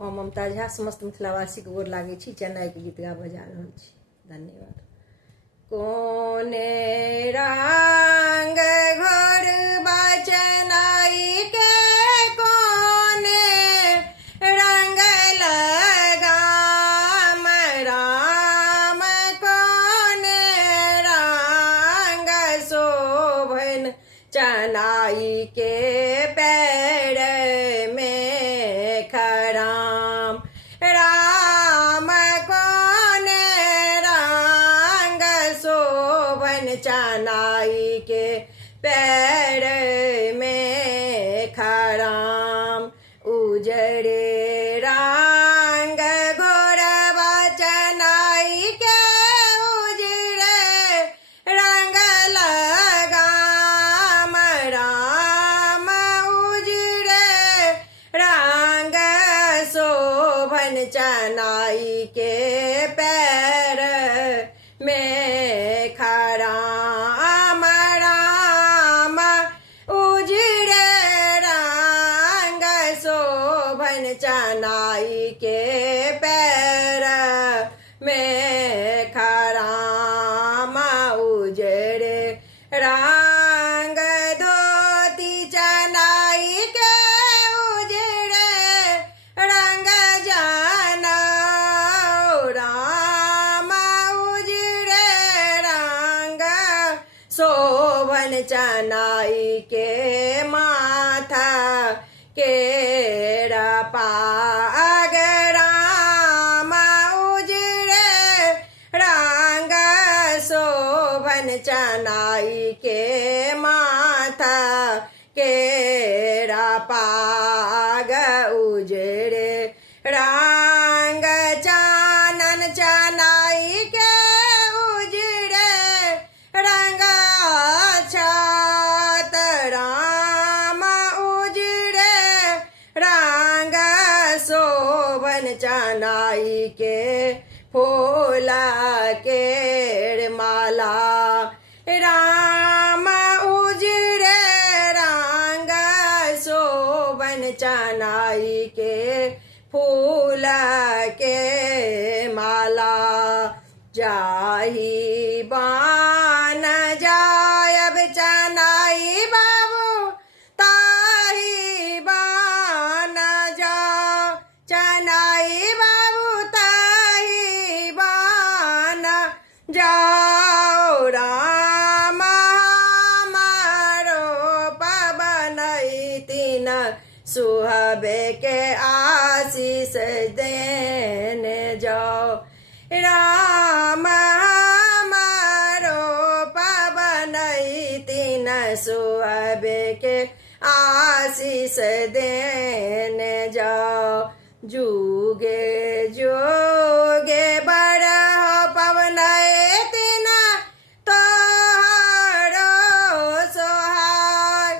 हम ममता झा समस्त मिथिलावासी के गोर लागे छी। चेन्नई के गीत गा बजा रहल छी। धन्यवाद। कोने रंग घर चेन्नई के कोने रंग लगाम राम कोने रंग शोभन चेन्नई के पैर में खराम राम कोने रंग शोभन चेन्नई के पैर में खराम उजड़े रंग घोड़वा चेन्नई के उजड़े रंग लगाम राम उजड़े रंग शोभन चेन्नई के पैर में खराम राम उजड़े रंग शोभन चेन्नई के पैर में खराम उजड़े रंग धोती चेन्नई के उजड़े रंग जाना राम उजड़े रंग शोभन चेन्नई के माथा के पाग राम उजड़े रंग शोभन चेन्नई के माथा के पाग उजड़े रंग चानन चेन्नई के उजड़े रंग छात राम उजड़े रंग शोभन चेन्नई के फूला के माला राम उजड़े रंग शोभन चेन्नई के फूल के माला जाही बान जायब चेन्नई बाबू ताही बान जा चेन्नई बाबू ताही बान जाओ राम हमारो पवनई तीन सुहबे के आशीष देने जाओ राम हमारो पवनई तीन सुहबे के आशीष देने जाओ जुगे जुगे बड़ा पवनई तीन तोहरो सोहाय